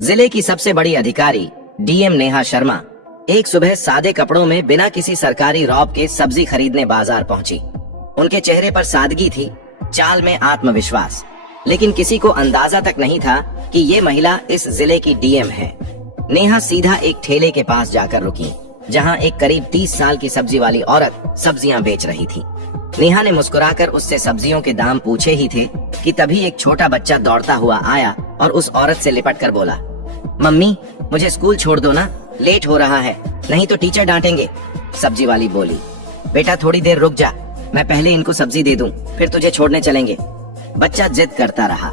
जिले की सबसे बड़ी अधिकारी डीएम नेहा शर्मा एक सुबह सादे कपड़ों में बिना किसी सरकारी रौब के सब्जी खरीदने बाजार पहुंची। उनके चेहरे पर सादगी थी, चाल में आत्मविश्वास, लेकिन किसी को अंदाजा तक नहीं था कि ये महिला इस जिले की डीएम है। नेहा सीधा एक ठेले के पास जाकर रुकी, जहां एक करीब 30 साल की सब्जी वाली औरत सब्जियां बेच रही थी। नेहा ने मुस्कुराकर उससे सब्जियों के दाम पूछे ही थे कि तभी एक छोटा बच्चा दौड़ता हुआ आया और उस औरत से लिपट कर बोला, मम्मी मुझे स्कूल छोड़ दो ना, लेट हो रहा है, नहीं तो टीचर डांटेंगे। सब्जी वाली बोली, बेटा थोड़ी देर रुक जा, मैं पहले इनको सब्जी दे दूं, फिर तुझे छोड़ने चलेंगे। बच्चा जिद करता रहा,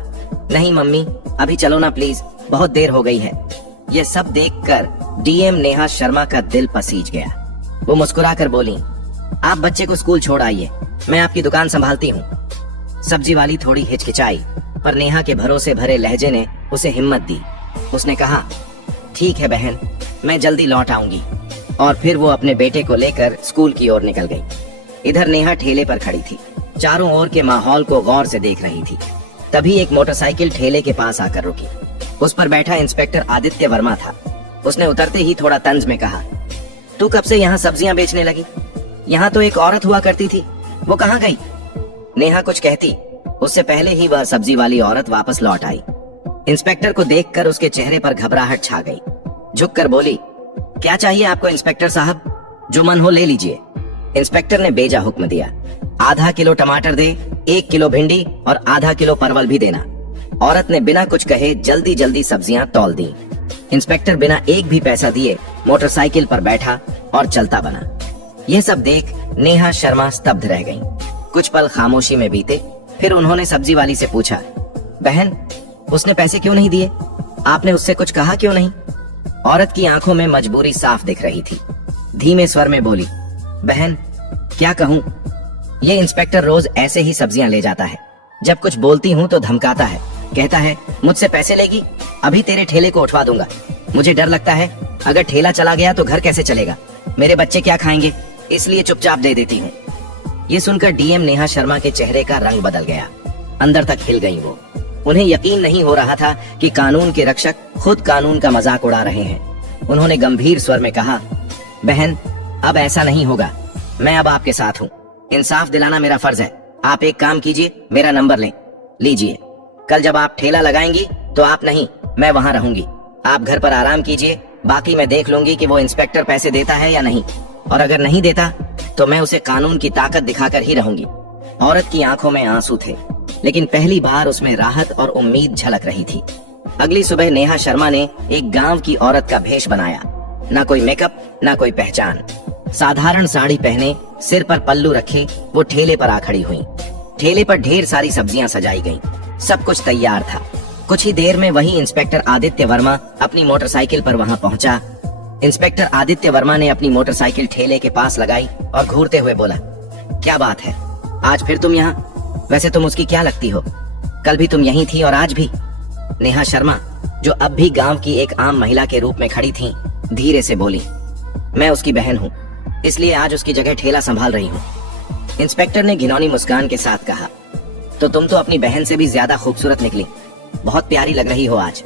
नहीं मम्मी अभी चलो ना प्लीज, बहुत देर हो गई है। ये सब देखकर डीएम नेहा शर्मा का दिल पसीज गया। वो मुस्कुराकर बोली, आप बच्चे को स्कूल छोड़ आइए, मैं आपकी दुकान संभालती हूँ। सब्जी वाली थोड़ी हिचकिचाई, पर नेहा के भरोसे भरे लहजे ने उसे हिम्मत दी। उसने कहा, ठीक है बहन, मैं जल्दी लौट आऊंगी। और फिर वो अपने बेटे को लेकर स्कूल की ओर निकल गई। इधर नेहा ठेले पर खड़ी थी, चारों ओर के माहौल को गौर से देख रही थी। तभी एक मोटरसाइकिल ठेले के पास आकर रुकी। उस पर बैठा इंस्पेक्टर आदित्य वर्मा था। उसने उतरते ही थोड़ा तंज में कहा, तू कब से यहाँ सब्जियां बेचने लगी? यहाँ तो एक औरत हुआ करती थी, वो कहाँ गई? नेहा कुछ कहती, उससे पहले ही वह सब्जी वाली औरत वापस लौट आई। इंस्पेक्टर को देखकर उसके चेहरे पर घबराहट छा गई। झुककर बोली, क्या चाहिए आपको इंस्पेक्टर साहब? जो मन हो ले लीजिए। इंस्पेक्टर ने बेजा हुक्म दिया, आधा किलो टमाटर दे, 1 किलो भिंडी और आधा किलो परवल भी देना। औरत ने बिना कुछ कहे जल्दी जल्दी सब्जियां तौल दी। इंस्पेक्टर बिना एक भी पैसा दिए मोटरसाइकिल पर बैठा और चलता बना। यह सब देख नेहा शर्मा स्तब्ध रह गईं। कुछ पल खामोशी में बीते, फिर उन्होंने सब्जी वाली से पूछा, बहन उसने पैसे क्यों नहीं दिए? आपने उससे कुछ कहा क्यों नहीं? औरत की आंखों में मजबूरी साफ दिख रही थी। धीमे स्वर में बोली, बहन क्या कहूँ, ये इंस्पेक्टर रोज ऐसे ही सब्जियां ले जाता है। जब कुछ बोलती हूँ तो धमकाता है, कहता है मुझसे पैसे लेगी, अभी तेरे ठेले को उठवा दूंगा। मुझे डर लगता है, अगर ठेला चला गया तो घर कैसे चलेगा, मेरे बच्चे क्या खाएंगे, इसलिए चुपचाप दे देती हूँ। ये सुनकर डीएम नेहा शर्मा के चेहरे का रंग बदल गया, अंदर तक हिल गई वो। उन्हें यकीन नहीं हो रहा था कि कानून के रक्षक खुद कानून का मजाक उड़ा रहे हैं। उन्होंने गंभीर स्वर में कहा, बहन अब ऐसा नहीं होगा, मैं अब आपके साथ हूँ, इंसाफ दिलाना मेरा फर्ज है। आप एक काम कीजिए, मेरा नंबर लें, लीजिए। कल जब आप ठेला लगाएंगी तो आप नहीं, मैं वहाँ रहूंगी। आप घर पर आराम कीजिए, बाकी मैं देख लूंगी कि वो इंस्पेक्टर पैसे देता है या नहीं, और अगर नहीं देता तो मैं उसे कानून की ताकत दिखाकर ही रहूंगी। औरत की आंखों में आंसू थे, लेकिन पहली बार उसमें राहत और उम्मीद झलक रही थी। अगली सुबह नेहा शर्मा ने एक गांव की औरत का भेष बनाया, ना कोई मेकअप ना कोई पहचान। साधारण साड़ी पहने, सिर पर पल्लू रखे वो ठेले पर आ खड़ी हुई। ठेले पर ढेर सारी सब्जियां सजाई गईं, सब कुछ तैयार था। कुछ ही देर में वही इंस्पेक्टर आदित्य वर्मा अपनी मोटरसाइकिल पर वहां पहुंचा। इंस्पेक्टर आदित्य वर्मा ने अपनी मोटरसाइकिल ठेले के पास लगाई और घूरते हुए बोला, क्या बात है, आज फिर तुम यहाँ? वैसे तुम उसकी क्या लगती हो? कल भी तुम यहीं थी और आज भी। नेहा शर्मा, जो अब भी गांव की एक आम महिला के रूप में खड़ी थी, धीरे से बोली, मैं उसकी बहन हूँ, इसलिए आज उसकी जगह ठेला संभाल रही हूँ। इंस्पेक्टर ने घिनौनी मुस्कान के साथ कहा, तो तुम तो अपनी बहन से भी ज्यादा खूबसूरत निकली, बहुत प्यारी लग रही हो आज।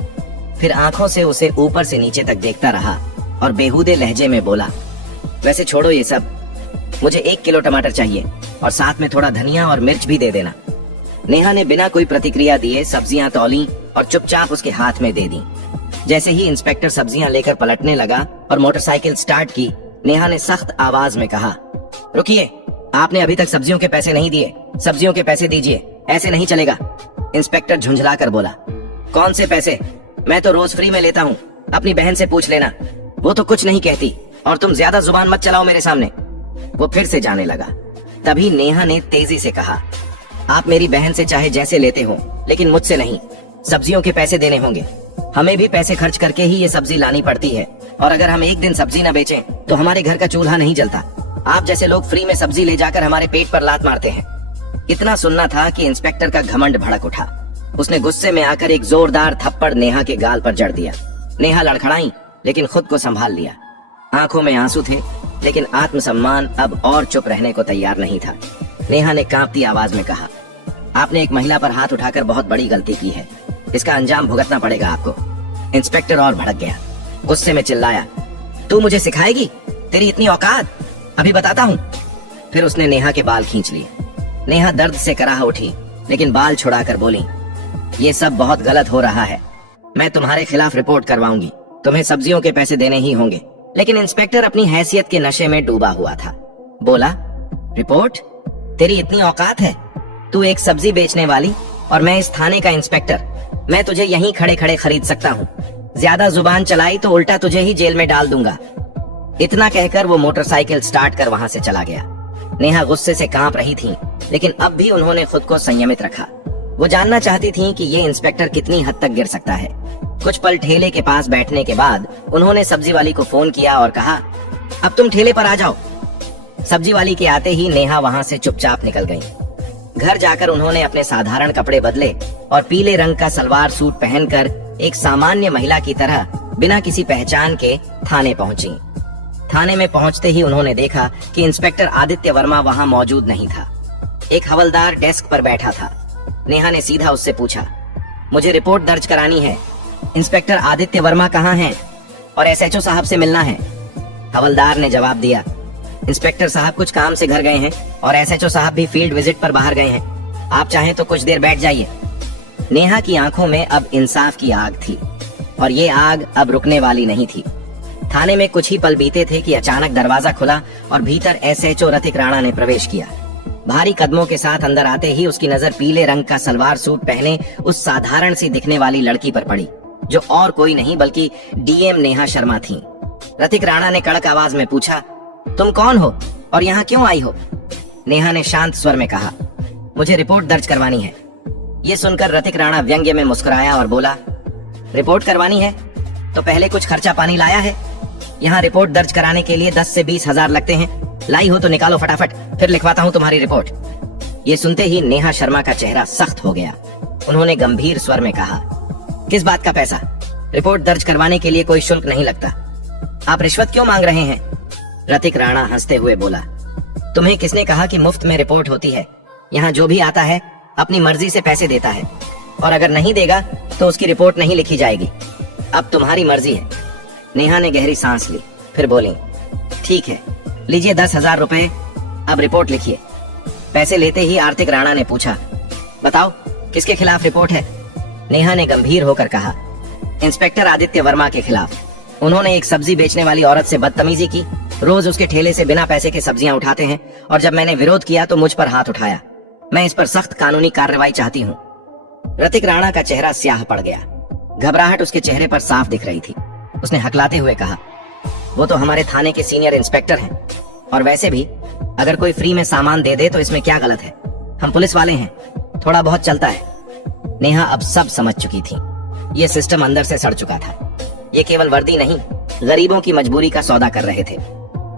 फिर आंखों से उसे ऊपर से नीचे तक देखता रहा और बेहूदे लहजे में बोला, वैसे छोड़ो ये सब, मुझे 1 किलो टमाटर चाहिए और साथ में थोड़ा धनिया और मिर्च भी दे देना। नेहा ने बिना कोई प्रतिक्रिया दिए सब्जियां तौली और चुपचाप उसके हाथ में दे दी। जैसे ही इंस्पेक्टर सब्जियां लेकर पलटने लगा और मोटरसाइकिल स्टार्ट की, नेहा ने सख्त आवाज में कहा, रुकिए, आपने अभी तक सब्जियों के पैसे नहीं दिए, सब्जियों के पैसे दीजिए, ऐसे नहीं चलेगा। इंस्पेक्टर झुंझला कर बोला, कौन से पैसे? मैं तो रोज फ्री में लेता हूँ, अपनी बहन से पूछ लेना, वो तो कुछ नहीं कहती, और तुम ज्यादा जुबान मत चलाओ मेरे सामने। वो फिर से जाने लगा। तभी नेहा ने तेजी से कहा, आप मेरी बहन से चाहे जैसे लेते हो, लेकिन मुझसे नहीं, सब्जियों के पैसे देने होंगे। हमें भी पैसे खर्च करके ही ये सब्जी लानी पड़ती है, और अगर हम एक दिन सब्जी न बेचें तो हमारे घर का चूल्हा नहीं जलता। आप जैसे लोग फ्री में सब्जी ले जाकर हमारे पेट पर लात मारते हैं। इतना सुनना था कि इंस्पेक्टर का घमंड भड़क उठा। उसने गुस्से में आकर एक जोरदार थप्पड़ नेहा के गाल पर जड़ दिया। नेहा लड़खड़ाई, लेकिन खुद को संभाल लिया। आंखों में आंसू थे, लेकिन आत्मसम्मान अब और चुप रहने को तैयार नहीं था। नेहा ने कांपती आवाज में कहा, आपने एक महिला पर हाथ उठाकर बहुत बड़ी गलती की है, इसका अंजाम भुगतना पड़ेगा आपको। इंस्पेक्टर और भड़क गया। गुस्से में चिल्लाया, तू मुझे सिखाएगी? तेरी इतनी औकात? अभी बताता हूँ। फिर उसने नेहा के बाल खींच लिए। नेहा दर्द से कराह उठी, लेकिन बाल छुड़ाकर बोली, ये सब बहुत गलत हो रहा है। मैं तुम्हारे खिलाफ रिपोर्ट करवाऊंगी। तुम्हें सब्जियों के पैसे देने ही होंगे। लेकिन इंस्पेक्टर अपनी हैसियत के नशे में डूबा हुआ था। बोला, रिपोर्ट? तेरी इतनी औकात है? तू एक सब्जी बेचने वाली और मैं इस थाने का इंस्पेक्टर। मैं तुझे यहीं खड़े खड़े खरीद सकता हूँ। ज्यादा जुबान चलाई तो उल्टा तुझे ही जेल में डाल दूंगा। इतना कहकर वो मोटरसाइकिल स्टार्ट कर वहां से चला गया। नेहा गुस्से से कांप रही थी, लेकिन अब भी उन्होंने खुद को संयमित रखा। वो जानना चाहती थी कि ये इंस्पेक्टर कितनी हद तक गिर सकता है। कुछ पल ठेले के पास बैठने के बाद उन्होंने सब्जी वाली को फोन किया और कहा, अब तुम ठेले पर आ जाओ। सब्जी वाली के आते ही नेहा वहां से चुपचाप निकल गई। घर जाकर उन्होंने अपने साधारण कपड़े बदले और पीले रंग का सलवार सूट पहनकर एक सामान्य महिला की तरह बिना किसी पहचान के थाने पहुंची। थाने में पहुंचते ही उन्होंने देखा कि इंस्पेक्टर आदित्य वर्मा वहां मौजूद नहीं था। एक हवलदार डेस्क पर बैठा था। नेहा ने सीधा उससे पूछा, मुझे रिपोर्ट दर्ज करानी है। इंस्पेक्टर आदित्य वर्मा कहाँ हैं? और एसएचओ साहब से मिलना है। हवलदार ने जवाब दिया, इंस्पेक्टर साहब कुछ काम से घर गए हैं और एसएचओ साहब भी फील्ड विजिट पर बाहर गए हैं। आप चाहें तो कुछ देर बैठ जाइए। नेहा की आंखों में अब इंसाफ की आग थी और ये आग अब रुकने वाली नहीं थी। थाने में कुछ ही पल बीते थे कि अचानक दरवाजा खुला और भीतर एसएचओ रतिक राणा ने प्रवेश किया। भारी कदमों के साथ अंदर आते ही उसकी नजर पीले रंग का सलवार सूट पहने उस साधारण सी दिखने वाली लड़की पर पड़ी, जो और कोई नहीं बल्कि डीएम नेहा शर्मा थी। रतिक राणा ने कड़क आवाज में पूछा, तुम कौन हो और यहाँ क्यों आई हो? नेहा ने शांत स्वर में कहा, मुझे रिपोर्ट दर्ज करवानी है। ये सुनकर रतिक राणा व्यंग्य में मुस्कुराया और बोला, रिपोर्ट करवानी है तो पहले कुछ खर्चा पानी लाया है? यहाँ रिपोर्ट दर्ज कराने के लिए 10 से 20 हजार लगते हैं। लाई हो तो निकालो फटाफट, फिर लिखवाता हूँ तुम्हारी रिपोर्ट। ये सुनते ही नेहा शर्मा का चेहरा सख्त हो गया। उन्होंने गंभीर स्वर में कहा, किस बात का पैसा? रिपोर्ट दर्ज करवाने के लिए कोई शुल्क नहीं लगता। आप रिश्वत क्यों मांग रहे हैं? रतिक राणा हंसते हुए बोला, तुम्हें किसने कहा कि मुफ्त में रिपोर्ट होती है? यहाँ जो भी आता है अपनी मर्जी से पैसे देता है और अगर नहीं देगा तो उसकी रिपोर्ट नहीं लिखी जाएगी। अब तुम्हारी मर्जी है। नेहा ने गहरी सांस ली, फिर बोली, ठीक है, लीजिए 10,000 रुपए, अब रिपोर्ट लिखिए। पैसे लेते ही आर्थिक राणा ने पूछा, बताओ किसके खिलाफ रिपोर्ट है? नेहा ने गंभीर होकर कहा, इंस्पेक्टर आदित्य वर्मा के खिलाफ। उन्होंने एक सब्जी बेचने वाली औरत से बदतमीजी की। रोज उसके ठेले से बिना पैसे के सब्जियां उठाते हैं और जब मैंने विरोध किया तो मुझ पर हाथ उठाया। मैं इस पर सख्त कानूनी कार्रवाई चाहती हूँ। रतिक राणा का चेहरा स्याह पड़ गया। घबराहट उसके चेहरे पर साफ दिख रही थी। उसने हकलाते हुए कहा, वो तो हमारे थाने के सीनियर इंस्पेक्टर हैं और वैसे भी अगर कोई फ्री में सामान दे दे तो इसमें क्या गलत है? हम पुलिस वाले हैं, थोड़ा बहुत चलता है। नेहा अब सब समझ चुकी थी। ये सिस्टम अंदर से सड़ चुका था। ये केवल वर्दी नहीं, गरीबों की मजबूरी का सौदा कर रहे थे।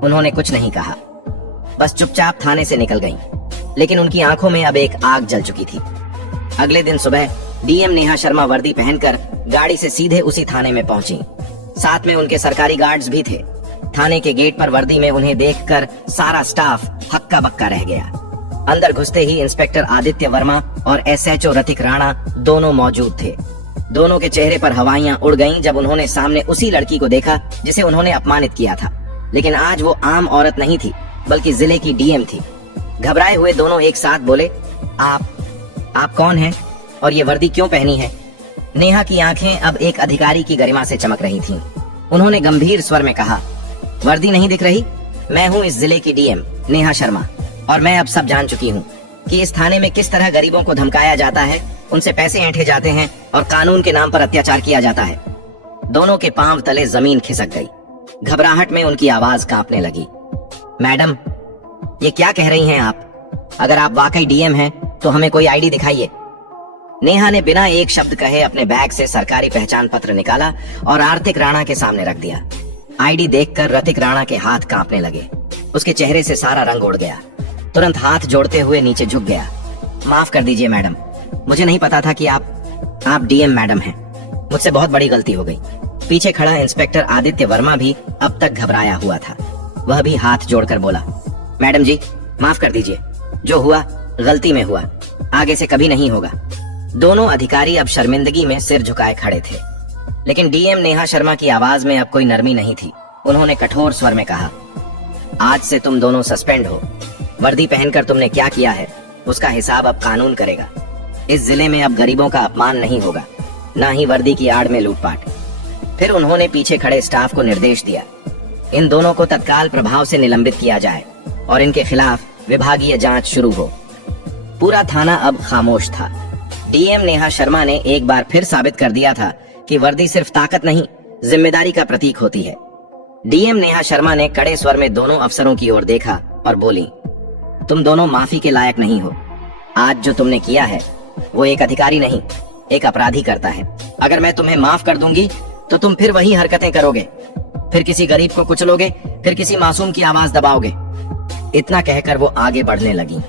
उन्होंने कुछ नहीं कहा, बस चुपचाप थाने से निकल गईं। लेकिन उनकी आंखों में अब एक आग जल चुकी थी। अगले दिन सुबह डीएम नेहा शर्मा वर्दी पहनकर गाड़ी से सीधे उसी थाने में पहुंची। साथ में उनके सरकारी गार्ड्स भी थे। थाने के गेट पर वर्दी में उन्हें देखकर सारा स्टाफ हक्का बक्का रह गया। अंदर घुसते ही इंस्पेक्टर आदित्य वर्मा और एसएचओ रतिक राणा दोनों मौजूद थे। दोनों के चेहरे पर हवाइयां उड़ गईं जब उन्होंने सामने उसी लड़की को देखा जिसे उन्होंने अपमानित किया था। लेकिन आज वो आम औरत नहीं थी, बल्कि जिले की डीएम थी। घबराए हुए दोनों एक साथ बोले, आप कौन हैं और ये वर्दी क्यों पहनी है? नेहा की आंखें अब एक अधिकारी की गरिमा से चमक रही थीं। उन्होंने गंभीर स्वर में कहा, वर्दी नहीं दिख रही? मैं हूँ इस जिले की डीएम नेहा शर्मा और मैं अब सब जान चुकी हूँ कि इस थाने में किस तरह गरीबों को धमकाया जाता है, उनसे पैसे ऐंठे जाते हैं और कानून के नाम पर अत्याचार किया जाता है। दोनों के पांव तले जमीन खिसक गई। घबराहट में उनकी आवाज कांपने लगी। मैडम, ये क्या कह रही हैं आप? अगर आप वाकई डीएम हैं तो हमें कोई आईडी दिखाइए। नेहा ने बिना एक शब्द कहे अपने बैग से सरकारी पहचान पत्र निकाला और आर्थिक राणा के सामने रख दिया। आईडी देखकर रतिक राणा के हाथ कांपने लगे। उसके चेहरे से सारा रंग उड़ गया। तुरंत हाथ जोड़ते हुए नीचे झुक गया। माफ कर दीजिए मैडम, मुझे नहीं पता था कि आप डीएम मैडम हैं। मुझसे बहुत बड़ी गलती हो गई। पीछे खड़ा इंस्पेक्टर आदित्य वर्मा भी अब तक घबराया हुआ था। वह भी हाथ जोड़कर बोला, मैडम जी माफ कर दीजिए, जो हुआ गलती में हुआ, आगे से कभी नहीं होगा। दोनों अधिकारी अब शर्मिंदगी में सिर झुकाए खड़े थे। लेकिन डीएम नेहा शर्मा की आवाज में अब कोई नरमी नहीं थी। उन्होंने कठोर स्वर में कहा, आज से तुम दोनों सस्पेंड हो। वर्दी पहनकर तुमने क्या किया है उसका हिसाब अब कानून करेगा। इस जिले में अब गरीबों का अपमान नहीं होगा, ना ही वर्दी की आड़ में लूटपाट। फिर उन्होंने पीछे खड़े स्टाफ को निर्देश दिया, इन दोनों को तत्काल प्रभाव से निलंबित किया जाए और इनके खिलाफ विभागीय जांच शुरू हो। पूरा थाना अब खामोश था। डीएम नेहा शर्मा ने एक बार फिर साबित कर दिया था कि वर्दी सिर्फ ताकत नहीं, जिम्मेदारी का प्रतीक होती है। डीएम नेहा शर्मा ने कड़े स्वर में दोनों अफसरों की ओर देखा और बोली, तुम दोनों माफी के लायक नहीं हो। आज जो तुमने किया है वो एक अधिकारी नहीं, एक अपराधी करता है। अगर मैं तुम्हें माफ कर दूंगी तो तुम फिर वही हरकतें करोगे, फिर किसी गरीब को कुचलोगे, फिर किसी मासूम की आवाज दबाओगे। इतना कहकर वो आगे बढ़ने लगी,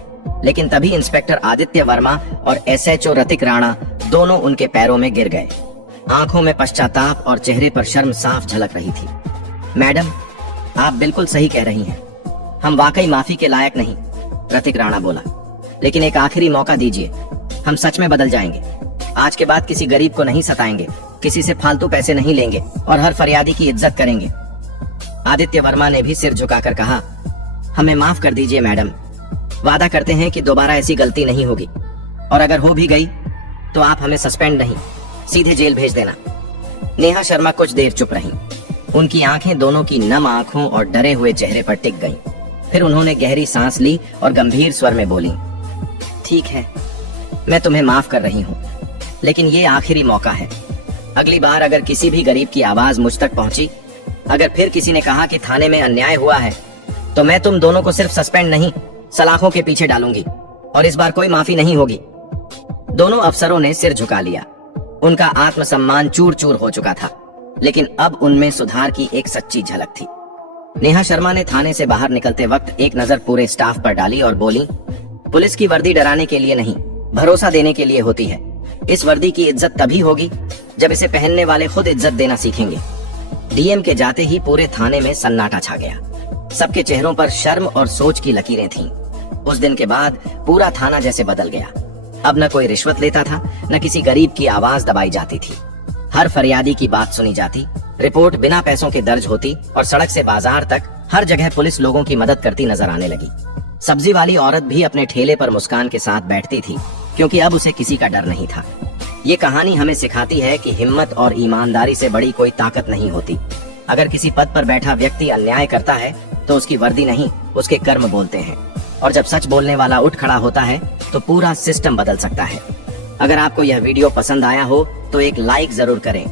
लेकिन तभी इंस्पेक्टर आदित्य वर्मा और एसएचओ रतिक राणा दोनों उनके पैरों में गिर गए। आंखों में पश्चाताप और चेहरे पर शर्म साफ झलक रही थी। मैडम, आप बिल्कुल सही कह रही हैं, हम वाकई माफी के लायक नहीं, रतिक राणा बोला। लेकिन एक आखिरी मौका दीजिए, हम सच में बदल जाएंगे। आज के बाद किसी गरीब को नहीं सताएंगे, किसी से फालतू पैसे नहीं लेंगे और हर फरियादी की इज्जत करेंगे। आदित्य वर्मा ने भी सिर झुकाकर कहा, हमें माफ कर दीजिए मैडम, वादा करते हैं कि दोबारा ऐसी गलती नहीं होगी, और अगर हो भी गई तो आप हमें सस्पेंड नहीं, सीधे जेल भेज देना। नेहा शर्मा कुछ देर चुप रहीं। उनकी आंखें दोनों की नम आंखों और डरे हुए चेहरे पर टिक गईं। फिर उन्होंने गहरी सांस ली और गंभीर स्वर में बोली, ठीक है, मैं तुम्हें माफ कर रही हूँ, लेकिन ये आखिरी मौका है। अगली बार अगर किसी भी गरीब की आवाज मुझ तक पहुंची, अगर फिर किसी ने कहा कि थाने में अन्याय हुआ है, तो मैं तुम दोनों को सिर्फ सस्पेंड नहीं, सलाखों के पीछे डालूंगी, और इस बार कोई माफी नहीं होगी। दोनों अफसरों ने सिर झुका लिया। उनका आत्मसम्मान चूर चूर हो चुका था, लेकिन अब उनमें सुधार की एक सच्ची झलक थी। नेहा शर्मा ने थाने से बाहर निकलते वक्त एक नजर पूरे स्टाफ पर डाली और बोली, पुलिस की वर्दी डराने के लिए नहीं, भरोसा देने के लिए होती है। इस वर्दी की इज्जत तभी होगी जब इसे पहनने वाले खुद इज्जत देना सीखेंगे। डीएम के जाते ही पूरे थाने में सन्नाटा छा गया। सबके चेहरों पर शर्म और सोच की लकीरें थीं। उस दिन के बाद पूरा थाना जैसे बदल गया। अब न कोई रिश्वत लेता था, न किसी गरीब की आवाज दबाई जाती थी। हर फरियादी की बात सुनी जाती, रिपोर्ट बिना पैसों के दर्ज होती और सड़क से बाजार तक हर जगह पुलिस लोगों की मदद करती नजर आने लगी। सब्जी वाली औरत भी अपने ठेले पर मुस्कान के साथ बैठती थी, क्योंकि अब उसे किसी का डर नहीं था। ये कहानी हमें सिखाती है कि हिम्मत और ईमानदारी से बड़ी कोई ताकत नहीं होती। अगर किसी पद पर बैठा व्यक्ति अन्याय करता है तो उसकी वर्दी नहीं, उसके कर्म बोलते हैं, और जब सच बोलने वाला उठ खड़ा होता है तो पूरा सिस्टम बदल सकता है। अगर आपको यह वीडियो पसंद आया हो तो एक लाइक जरूर करें,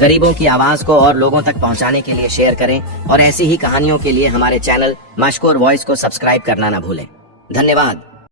गरीबों की आवाज को और लोगों तक पहुंचाने के लिए शेयर करें, और ऐसी ही कहानियों के लिए हमारे चैनल मशकूर वॉइस को सब्सक्राइब करना न भूलें। धन्यवाद।